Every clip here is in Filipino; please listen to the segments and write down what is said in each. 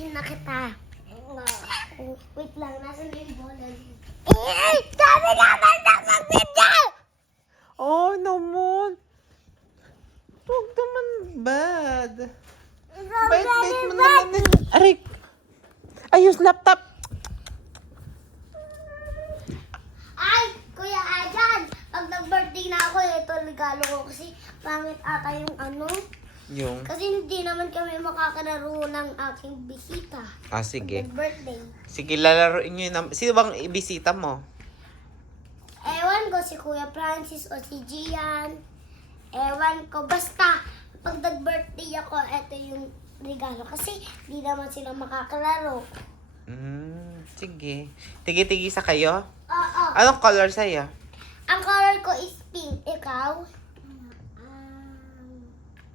Babatuhin na kita. Oh, wait lang, nasa na yung bola? Eh, sabi naman na mag-video! Oh, naman. Huwag naman bad. Bait-bait mo naman. eh. Aray. Ayos, laptop. Ay, Kuya Ajan, pag nag-birthday na ako, ito regalo ko kasi pangit ata yung ano. Yung. Kasi hindi naman kami makakalaro ng aking bisita. Ah, sige. Nag-birthday. Sige, lalaroin nyo yun. Sino bang ibisita mo? Ewan ko si Kuya Francis o si Gian. Ewan ko. Basta, pag nag-birthday ako, ito yung regalo. Kasi hindi naman sila makakalaro. Mm, sige. Tigi-tigi sa kayo? Oo. Anong color sa'yo? Ang color ko is pink. Ikaw?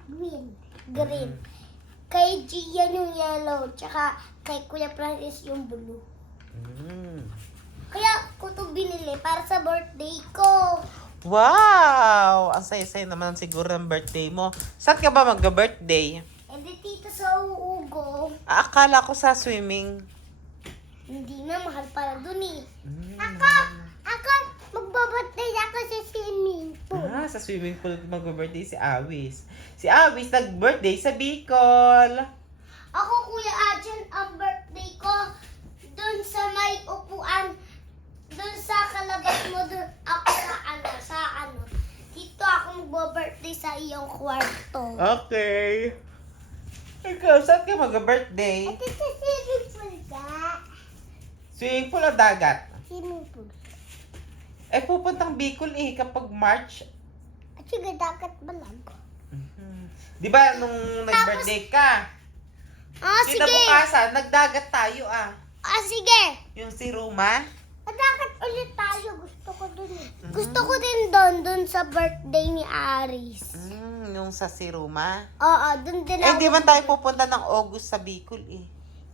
Green. Green. Kay Gian yung yellow. Tsaka kay Kuya Francis yung blue. Mm. Kaya ko to binili para sa birthday ko. Wow! Ang saya-saya naman siguro ng birthday mo. Saan ka ba mag-birthday? E di tito sa uugo. Ah, akala ko sa swimming. Hindi na, mahal pala dun eh. Mm. Ako, ako, magbabirthday ako sa swimming pool. Ah, sa swimming pool mag-birthday si Awis. Si Awis nag-birthday sa Bicol. Ako, Kuya Ajan, ang birthday ko dun sa may upuan, dun sa kalabas mo, dun ako sa ano, sa ano. Dito ako magbabirthday sa iyong kwarto. Okay. Ikaw, saan ka mag-birthday? Ito sa swimming pool ka. Swimming pool o dagat? Swimming pool. Eh, pupuntang Bicol eh, kapag March. At sige, dagat ba lang? Mhm. Di ba, nung nag-birthday ka, Ah, sige. kinabukasan, nagdagat tayo ah. Ah, sige. Yung si Ruma. Dagat ulit tayo. Gusto ko dun eh. Gusto ko din doon, dun sa birthday ni Aris. Mm, yung sa si Ruma. Oo, dun din Eh, ako. di man tayo pupunta ng August sa Bicol eh.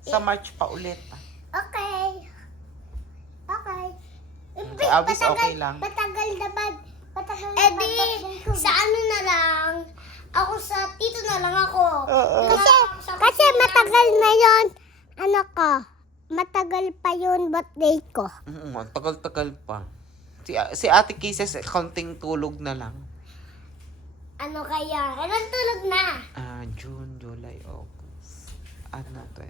Sa March pa ulit. Okay. Okay. Abis, okay lang. Matagal naman. Matagal eh di, sa ano na lang, ako sa, dito na lang ako. Oo. Kasi, kasi matagal na yon ano ko, matagal pa yun birthday ko. Mm, tagal-tagal pa. Si, si Ate Kisses, konting tulog na lang. Ano kaya? Anong tulog na? Ah, June, July, August. Ano, 20.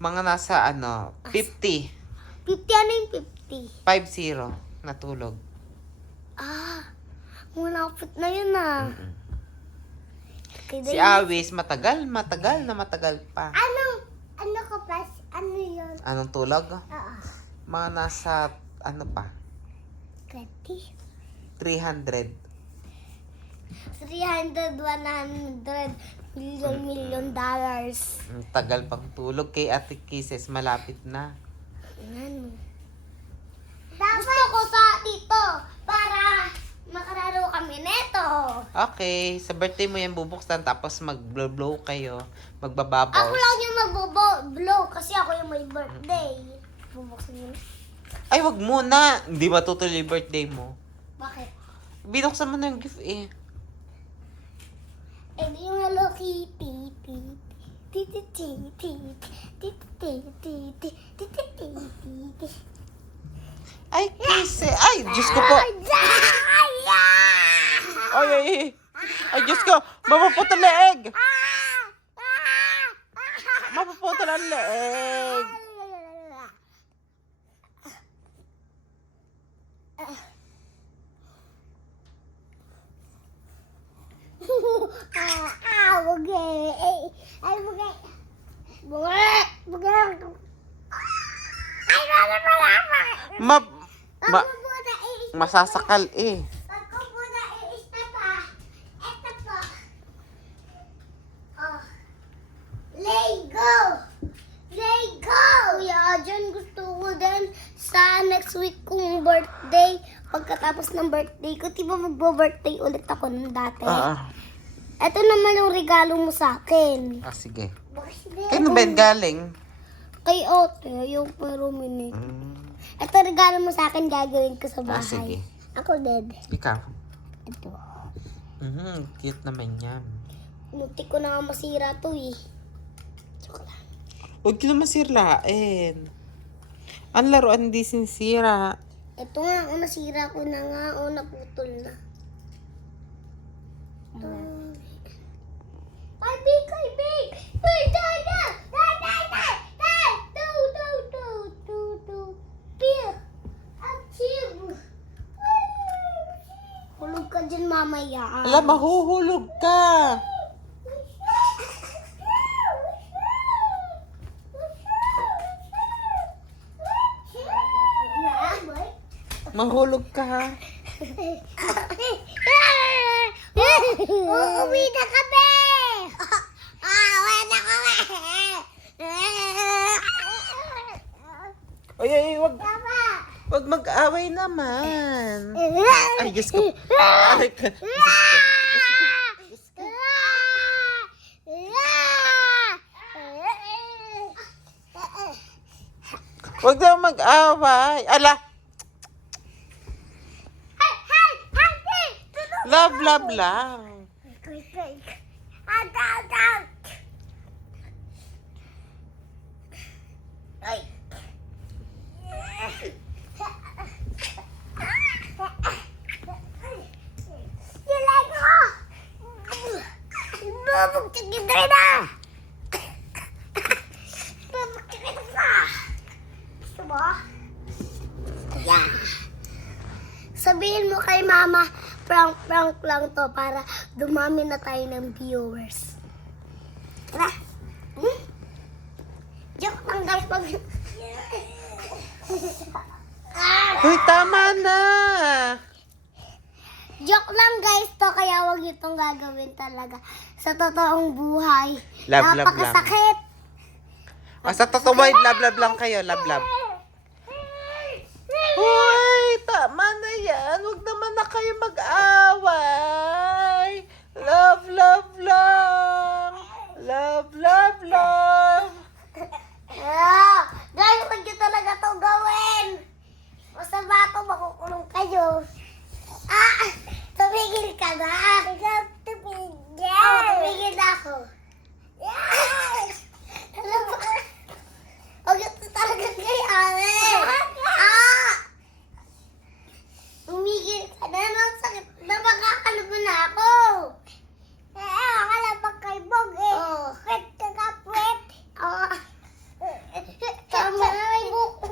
Mga nasa, ano, 50. 50 ano yung 50? 5-0 natulog. Ah, malapit na yun ah. Mm-mm. Okay, Si Awis, matagal, matagal na matagal pa. Anong, ano ka pa? Ano yun? Anong tulog? Oo. Mga nasa, ano pa, 20? 300. 300, 100 million, million dollars. Ang tagal pang tulog kay Ate Kisses, malapit na. Ano? Gusto ko sa dito para makararo kami neto. Okay, sa birthday mo yan bubuksan tapos mag-blow kayo, magbabubbles. Ako lang yung magbo-blow kasi ako yung may birthday. Bubuksan yun. Ay, wag muna. Hindi matutuloy yung birthday mo. Bakit? Binuksan mo na yung gift eh. Eh, di yung Hello Kitty. Titi, titi, titi, titi, titi, titi, titi, titi. Ay, kiss eh. Ay, Diyos ko po. Ay! Ay, ay, ay. Diyos ko. Mapuputol leeg. Mapuputol ang leeg. Ma, ma, masasakal eh. Ako muna i-ista pa. Ito po. Oh. Lego! Lego! Yeah, dyan gusto ko din sa next week kong birthday. Pagkatapos ng birthday ko, di ba magbo-birthday ulit ako ng dati? Ah, ah. Ito naman yung regalo mo sa akin. Ah, sige. Bakit Kaya ba yan galing? Kay Ote, yung pero minute. Mm, Ito regalo mo sa akin, gagawin ko sa Ah, bahay. sige. Ako din. ikaw. Ito. Mhm, cute naman yan. Muntik ko na nga masira to eh. Joke lang. Huwag ka naman sirlain. Ang laruan hindi sinisira. Ito nga, o nasira ko na nga, o naputol na. Ay, big, ay, big! Ay, dai, mamaya. Ala, mahuhulog ka. Mahulog ka ha. Uuwi na kami! Ah, uwi na kami! Ay, ay, wag, Tama! wag mag-away naman. Ay, Diyos ko. Ay, ka. Wag daw mag-away. Ala, love, love, love. Ay. Silay ko! Bubugtigin rin na! Bubugtigin na! Gusto mo? Yeah. Sabihin mo kay mama, prank-prank lang to para dumami na tayo ng viewers. Tara. Hmm? Joke lang guys pag... ah! Hoy, tama na. Joke lang guys to, kaya wag niyo itong gagawin talaga. Sa totoong buhay. Love, love, love. Napakasakit. Ah, sa totoo, love, love lang kayo. Love, love. Hoy, tama na yan. Huwag naman na kayo mag-away. Love, love. Love, love, love. Ah, guys, wag niyo talaga to gawin. Masama to, makukulong kayo. Ah, tumigil ka na. Ikaw tumigil. Oo, tumigil na ako. Yes! Alam mo, huwag ito talaga kay ate. Ah! Tumigil ka na. Ang sakit na makakalubo na ako. Eh, akala pa kay Bog eh. Oo. Pwet ka ka, pwet. Oo. Tama na may buko.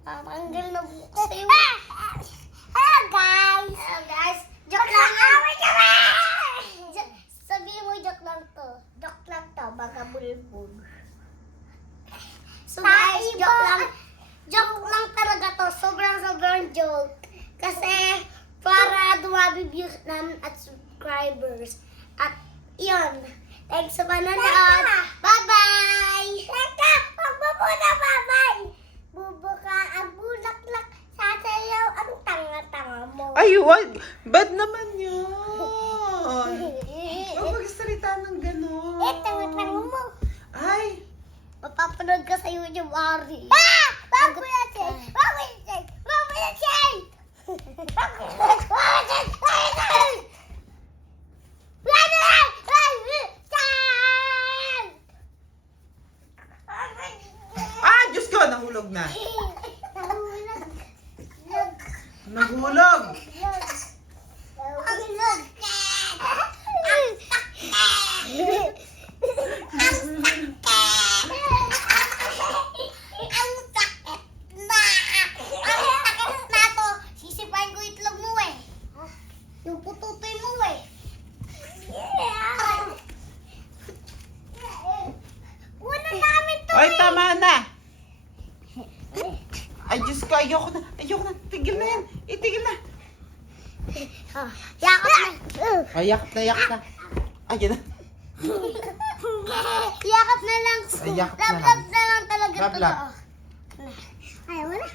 Tatanggal na buko sa'yo. Hello guys! Hello guys! Joke lang yan! Jo- Sabihin mo joke lang to. Joke lang to, baka bulbog. So guys, joke lang. Joke lang talaga to. Sobrang sobrang joke. Kasi para dumami views namin at subscribers. At yun. Thanks sa panonood. Bye-bye! Teka! Huwag mo muna, bye-bye! Bubuka ang bulaklak sa sayaw ang tanga-tanga mo. Ay, wag. Bad naman yun. Huwag magsalita ng gano'n. Eh, tanga-tanga mo. Ay, Mapapanood ka sa YouTube, Ari. Ah! Wag mo yan, Shay! Wag mo yan, Shay! Wag mo yan, Shay! Wag mo yan! Wag mo yan! Wag mo yan! Wag mo yan! Wag mo yan! Shay! ah, Diyos ko, nahulog na. Nahulog. Nahulog. Nahulog. Ang sakit na! Ang sakit na to! Sisipain ko itlog mo eh. Yung pututoy mo eh. Una namin to Ay, eh. Tama na. Ay, Diyos ko, ayoko na. Ayoko na. Tigil na yan. Itigil na. Ah, Yakap na. Ay, yakap na, yakap na. Ayun na. Yakap na lang. Ay, yakap na lang. love na lang talaga to. love. Ay, wala.